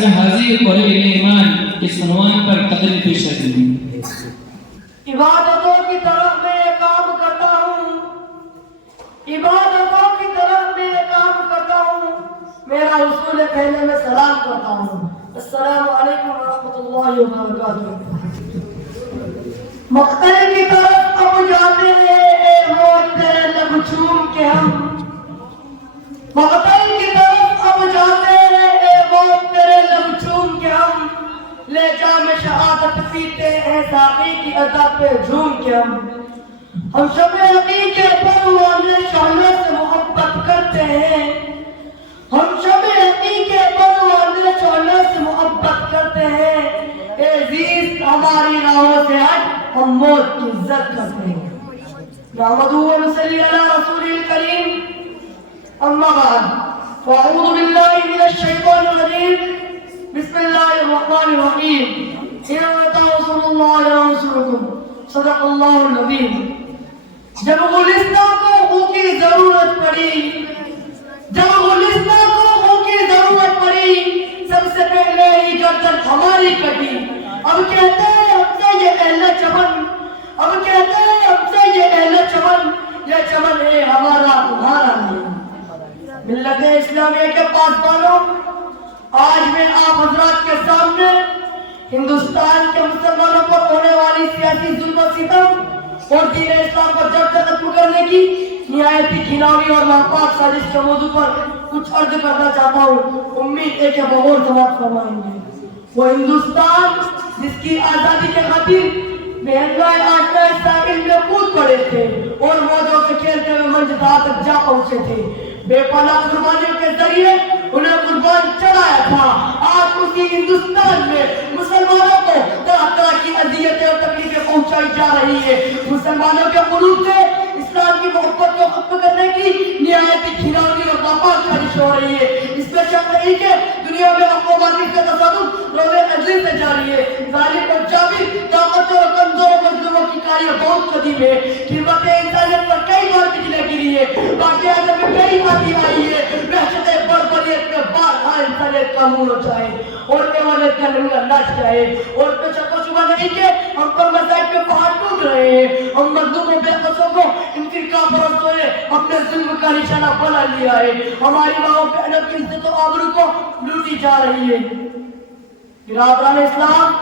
عصر حاضر اور علم ایمان اس عنوان پر تقریر پیش کریں۔ عبادتوں کی طرف میں یہ کام کرتا ہوں، عبادتوں کی طرف میں یہ کام کرتا ہوں، میرا اصول پہلے میں سلام کرتا ہوں، السلام علیکم ورحمۃ اللہ وبرکاتہ۔ مقتل کی طرف اب جاتے ہیں اے موت تیرے لب چوم کے ہم، مقتل کی طرف اب جاتے ہیں اے موت تیرے لب چوم کے ہم، لے جام شہادت پیتے ہیں ساقی کی ادا پہ جھوم کے ہم شب حقیقے پروانہ شعلہ سے محبت کرتے ہیں، ہم شب حقیقے پروانہ شعلہ سے محبت کرتے ہیں، اے عزیز ہماری راہوں سے ہٹ ہم موت کی عزت کرتے ہیں۔ نحمدہ و نصلی علی رسول الکریم، اما بعد فاعوذ باللہ من الشیطان الرجیم، بسم اللہ الرحمن الرحیم، ان تنصروا اللہ ینصرکم، صدق اللہ العظیم۔ جب گلستان کو خون کی ضرورت پڑی، جب گلستان کو خون کی ضرورت پڑی، سب سے پہلے ہی گردن ہماری کٹی، اب کہتے ہیں ہم سے یہ اہل چمن، اب کہتے ہیں ہم سے یہ اہل چمن، یہ چمن ہے ہمارا تمہارا نہیں۔ ملت اسلامیہ کے پاسبانوں، آج میں آپ حضرات کے سامنے ہندوستان کے مسلمانوں پر ہونے والی سیاسی ظلم و ستم اور دین اسلام کو جڑ سے ختم کرنے کی نہایت گھناؤنی اور ناپاک سازش کے موضوع پر کچھ عرض کرنا چاہتا ہوں، امید ہے کہ بغور سماعت فرمائیں گے۔ وہ ہندوستان جس کی آزادی کے خاطر بحرائے آشنا ساحل میں کود پڑے تھے اور موجوں سے کھیلتے ہوئے منزل تک جا پہنچے تھے، بے پناہ قربانیوں کے ذریعے انہیں قربان چڑھایا تھا، آج اسی ہندوستان میں مسلمانوں کو طرح طرح کی اذیتیں اور تکلیفیں پہنچائی جا رہی ہے، مسلمانوں کے قلوب سے اسلام کی محبت کو ختم کرنے کی نہایت گھناؤنی اور ناپاک سازش ہو رہی ہے۔ اس میں شک نہیں کہ دنیا میں حکومتی کا تصادم روز عزیز سے جاری ہے، ظالم اور جابر طاقتور اور کمزور اور مظلوموں کی کاریاں بہت قدیم ہے، خدمت انسانیت پر کئی بار بجلے گری ہے، واقعات میں کئی آتی آئی ہے، وحشت بربریت میں بارہا انسانیت کا منہ چاہے اور ایوانیت کا نمونہ ناچ جائے، اور پہ شک و شبہ نہیں کہ ہم پر مذاہب کے پہاڑ ٹوٹ رہے ہیں، ہم مظلوموں بے قصوں کو ان فرقہ پرستوں نے اپنے ظلم کا نشانہ بنا لیا ہے، ہماری ماں بہنوں کی عزت و آبرو کو لوٹی جا رہی ہے۔ برادران اسلام،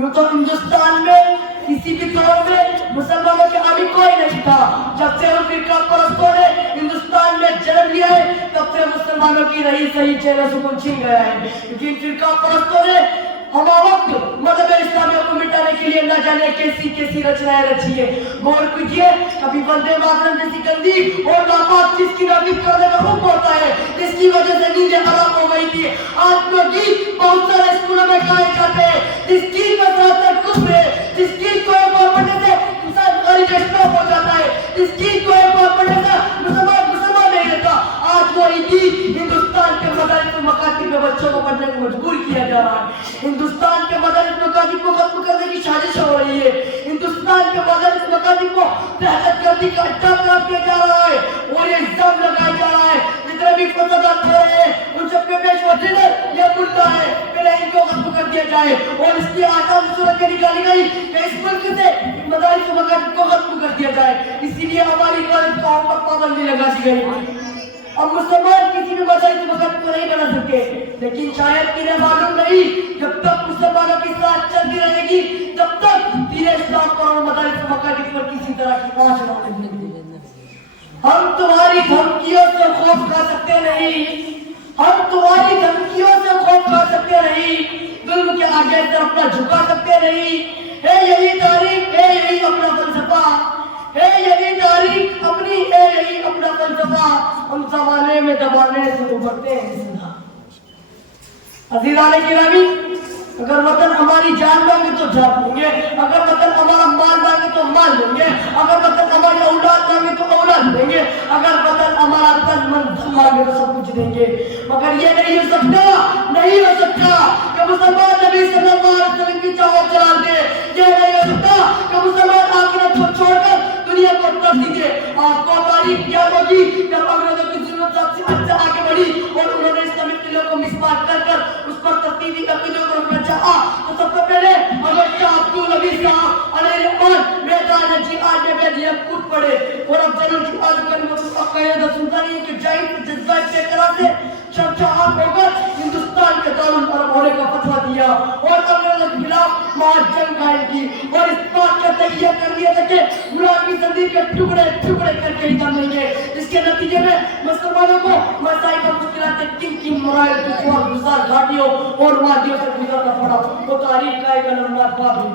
یوں تو ہندوستان میں کسی بھی دور میں مسلمانوں کے آگے کوئی نہیں تھا، جب سے ان فرقہ پرستوں نے ہندوستان میں جنم لیا ہے تب سے مسلمانوں کی رہی صحیح چہرے سکون چھین گیا ہے، لیکن فرقہ پرستوں نے ہما وقت مذہب اسلامیہ کو مٹانے کے لیے نہ جانے کیسی کیسی رچنائیں رچی ہے۔ غور کیجئے، کبھی وندے ماترم جیسی گندی اور ناپاک چیز کی نافذ کرنے کا حکم ہوتا ہے، جس کی وجہ سے نیندیں خراب ہو گئی تھی۔ آج وہ گیت بہت سارے اسکولوں میں گائے جاتے ہیں، جس گیت میں سراسر کفر ہے، جس گیت کو ایک بار پڑھنے سے انسان غریب اسلام ہو جاتا ہے، جس گیت کو ایک بار پڑھنے سے مسلمان نہیں رہتا۔ آج وہی گیت ہندوستان کے مدارس و مکاتب میں بچوں کو پڑھنے کو مجبور کیا جا رہا ہے، ہندوستان کے مدارس مکاتب کو ختم کرنے کی سازش ہو رہی ہے، ہندوستان کے مدارس مکاتب کو دہشت گردی کا اڈا قرار دیا جا رہا ہے اور یہ الزام لگایا جا رہا ہے جتنے بھی فسادات ہو رہے ہیں ان سب کے پیشوا ڈنر یہ مدعا ہے، پہلے ان کو ختم کر دیا جائے، اور اس کی آسان صورت یہ نکالی گئی کہ اس ملک سے مدارس و مکاتب کو ختم کر دیا جائے، اسی لیے ہماری کالج قوم پر پابندی لگا دی گئی۔ اب مسلمان کسی بھی مذہب مکاتب کو نہیں بنا سکتے، لیکن شاید انہیں معلوم نہیں جب تک مسلمانوں کی ساتھ چلتی رہے گی تب تک دین اسلام پر اور مدارس مکاتب پر کسی طرح کی آنچ نہ ہونے دیں گے۔ ہم تمہاری دھمکیوں سے خوف کھا سکتے نہیں، ہم تمہاری دھمکیوں سے خوف کھا سکتے نہیں، ظلم کے آگے سر اپنا جھکا سکتے نہیں، ہے یہی تاریخ، ہے یہی اپنا فلسفہ، ہے یہی تاریخ اپنی، ہے یہی اپنا فلسفہ، ہم زمانے میں دبانے سے ابھرتے ہیں زندہ۔ عزیزان گرامی، اگر وطن ہماری جان مانگے تو جان دیں گے، اگر وطن ہمارا مال مانگے تو مال دیں گے، اگر وطن ہماری اولاد مانگے تو اولاد دیں گے، اگر وطن ہمارا تن من دھن مانگے تو سب کچھ دیں گے، مگر یہ نہیں ہو سکتا، نہیں ہو سکتا کہ مسلمان نبی صلی اللہ علیہ وسلم کی چاہت چلا دے، یہ نہیں ہو سکتا کہ مسلمان آخرت کو چھوڑ کر دنیا کو ترجیح دے۔ آپ کو تاریخ یاد ہوگی جب انگریزوں کی ضرورت سے آگے بڑھی اور انہوں نے اسلامی قلعوں کو مسمار کر کر اس پر ترتیبی عقیدوں کو رکھنا چاہا تو سب سے پہلے اگر شاہ عبدالنبی صاحب علیہ الرحمن میدان جہاد میں بیدیا کود پڑے اور افضل جہاد کلمۃ الحق سلطانی کے جاہد جذبہ کے قرار سے شاہجہاں ہو کر ہندوستان کے دارالحرب ہونے کا فتویٰ دیا اور انگریزوں کے خلاف محض جنگ قائم کی اور اس بات کا تہیہ کر لیا تھا کہ غلامی زندگی کے ٹکڑے ٹکڑے کر کے ہی دم لیں گے. اس کے نتیجے میں مسلمانوں کو مسائل اور مشکلات کن مراحل دشوار گزار گھاٹیوں اور وادیوں سے گزرنا پڑا. وہ تاریخ کا ایک المنار باب ہے.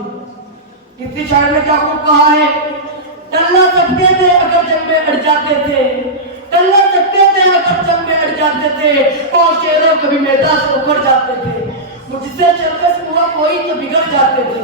کسی شاعر نے کیا خوب کہا ہے, ٹلنا سکتے تھے اگر جنگ میں اڑ جاتے تھے, ٹلنا سکتے تھے اگر جنگ میں اڑ جاتے تھے, اور شیروں کبھی میدان سے اکھڑ جاتے تھے. مجھ سے شرکت ہوا کوئی تو بگڑ جاتے تھے,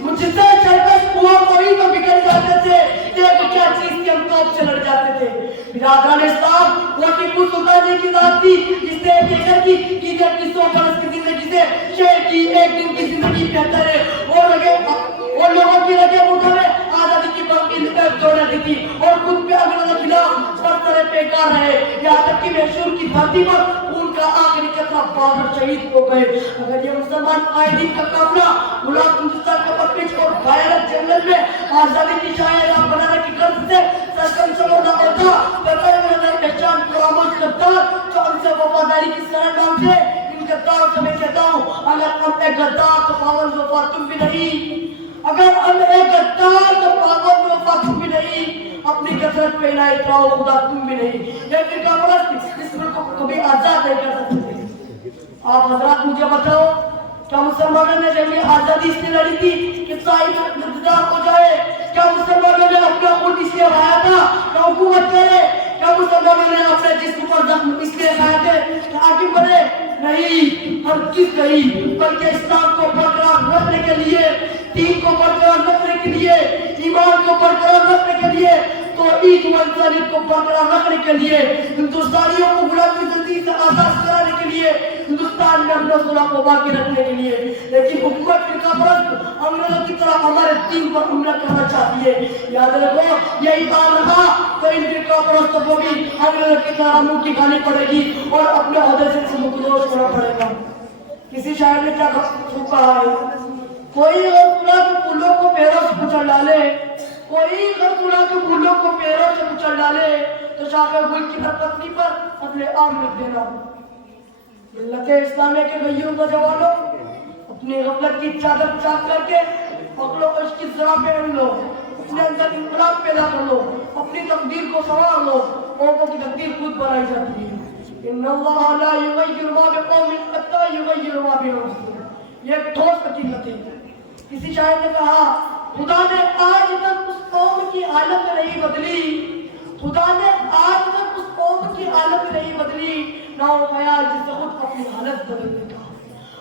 مجھ سے شرکت ہوا کوئی تو بگڑ جاتے تھے, ایک کیا چیز کے ہم توپ سے لڑ جاتے تھے. برادران اسلام, وہ ٹیپو سلطان کی ذات تھی جس نے ایک ایکڑ کی ادھر کی 100 برس کی زندگی سے شہر کی ایک دن کی زندگی بہتر ہے, اور لوگوں کی رگے مٹھوں میں آزادی کی باقی لپیٹ جوڑ دی تھی اور خود پہ انگریزوں کے خلاف برسرے پیکار رہے, یہاں تک کہ محشور کی دھرتی پر ان کا آخری قطرہ بہادر شہید ہو گئے. اگر یہ مسلمان قائدین کا قافلہ غلام ہندوستان کے پٹیچ اور غیرت جنگل میں آزادی کی شاعرہ بنانے کی غرض سے سرکم سمودہ ہوتا تو کئی نظر پہچان فراموش غدار جو ان سے وفاداری کی سرن مانگتے, ان غداروں سے میں کہتا ہوں اگر ہم ایک غدار تو پابند وفا تم بھی نہیں, اگر ہم ایک غدار تو پابند وفا تم بھی نہیں, اپنی کثرت پہ عنایت رہو خدا تم بھی نہیں. یہ فرقہ پرست اس ملک کو کبھی آزاد نہیں کر سکتے. آپ حضرات مجھے بتاؤ, کیا مسلمانوں نے جنگ آزادی اس لیے لڑی تھی کہ صاحب اقتدار ہو جائے؟ کیا مسلمانوں نے اپنا خون اس لیے بہایا تھا کہ حکومت کرے؟ کیا مسلمانوں نے اپنے جسم پر زخم اس لیے کھائے تھے کہ حاکم بنے؟ نہیں, ہم کس نہیں, بلکہ اسلام کو برقرار رکھنے کے لیے, دین کو برقرار رکھنے کے لیے, ایمان کو برقرار رکھنے کے لیے, توحید و انسانیت کو برقرار رکھنے کے لیے, ہندوستانیوں کو غلامی زندگی سے آزاد کرانے کے لیے, ہندوستان میں اپنا صلح کو باقی رکھنے کے لیے. لیکن حکومت فرقہ پرست انگریزوں کی طرح ہمارے دین پر حملہ کرنا چاہتی ہے. یاد رکھو, یہی حال رہا تو ان فرقہ پرستوں کو بھی انگریزوں کی طرح منہ کی کھانی پڑے گی اور اپنے عہدے سے مقروض ہونا پڑے گا. کسی شاعر نے کیا کہا ہے, کوئی غرض کے پھولوں کو پیروں سے کچل ڈالے, کوئی غرض کے پھولوں کو پیروں سے کچل ڈالے تو شاخ گل کی پتلی پر قتل عام لکھ دینا. ملت اسلامیہ کے بھائیوں نوجوانوں, اپنی غفلت کی چادر چاک کر کے عقل و عشق کی ذرا پہن لو, اپنے اندر انقلاب پیدا کر لو, اپنی تقدیر کو سنوار لو. قوموں کی تقدیر خود بنائی جاتی ہے. ان اللہ لا یغیر ما بقوم حتی یغیروا ما بانفسہم. یہ ایک ٹھوس حقیقت ہے. کسی شاعر نے کہا, خدا نے آج تک اس قوم کی حالت نہیں بدلی, خدا نے آج تک اس قوم کی حالت نہیں بدلی, نہ وہ خیال جس سے خود اپنی حالت بدلنے کا.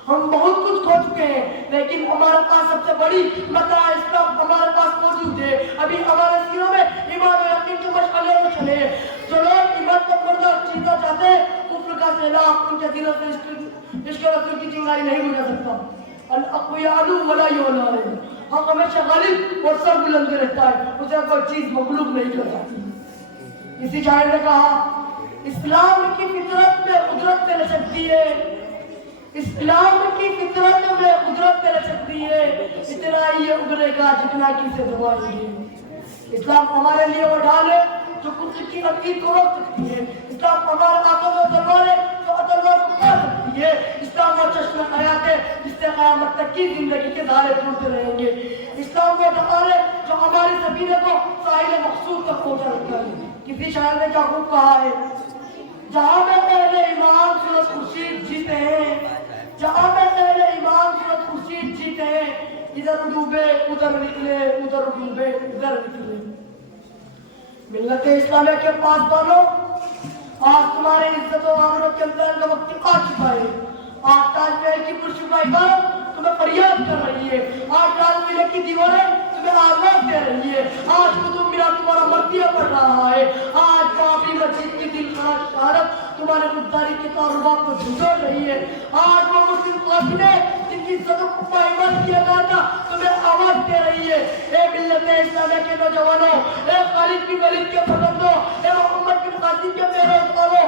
ہم بہت کچھ کھو چکے ہیں لیکن ہمارے پاس سب سے بڑی متاع اسلام ہمارے پاس موجود ہے. ابھی ہمارے سینوں میں ایمان و یقین کے مشعلے روشن ہیں. جو لوگ ایمان کو پردہ چیزیں چاہتے ہیں, کفر کا سیلاب ان کے دلوں سے عشق رسول کی چنگاری نہیں بجھا سکتا. الاقویاء ولا یعلى علیہم, حق ہمیشہ غالب اور سر بلند رہتا ہے, اسے کوئی چیز مغلوب نہیں کر سکتی. کسی شاعر نے کہا, اسلام کی فطرت میں قدرت میں سکتی ہے, اسلام کی فطرت میں قدرت میں سکتی ہے, اتنا ہی ابھرے گا جتنا کسی دبائیں گے. اسلام ہمارے لیے وہ ڈھال ہے جو کفر کی عقید کو روک سکتی ہے. اسلام ہمارے آنکھوں میں تلوار ہے جو عدالت کو کھا سکتی ہے. اسلام وہ چشمہ حیات ہے جس سے قیامت تک کی زندگی کے دھارے ٹوٹتے رہیں گے. اسلام وہ ڈھال ہے جو ہماری سفینے کو ساحل مقصود تک پہنچا رکھتا ہے. کسی شاعر نے کیا خوب کہا ہے, جہاں میں پہلے ایمان سورج خورشید جیتے ہیں, جہاں میں پہلے ایمان سورج خورشید جیتے ہیں, ادھر ڈوبے ادھر نکلے, ادھر ڈوبے ادھر نکلے. ملت اسلامیہ کے پاس والوں, آج تمہارے عزت و آبرو کے اندر کا وقت آ چکا ہے. آج تاج محل کی پرشکوہ عبادت تمہیں فریاد کر رہی ہے, آج لال قلعے کی دیواریں تمہیں آواز دے رہی ہے, آج قطب مینار تمہارا مرثیہ پڑھ رہا ہے, آج بابری مسجد کی دلخراش شہادت تمہارے غداری کے کاروبار کو جھنجھوڑ رہی ہے, آج وہ مسلم قافلے جن کی عزتوں کو پائمال کیا گیا تھا تمہیں آواز دے رہی ہے. اے ملت اسلامیہ کے نوجوانوں, اے خالد بن ولید کے فرزندوں, اے محمد بن قاسم کے پیروکاروں,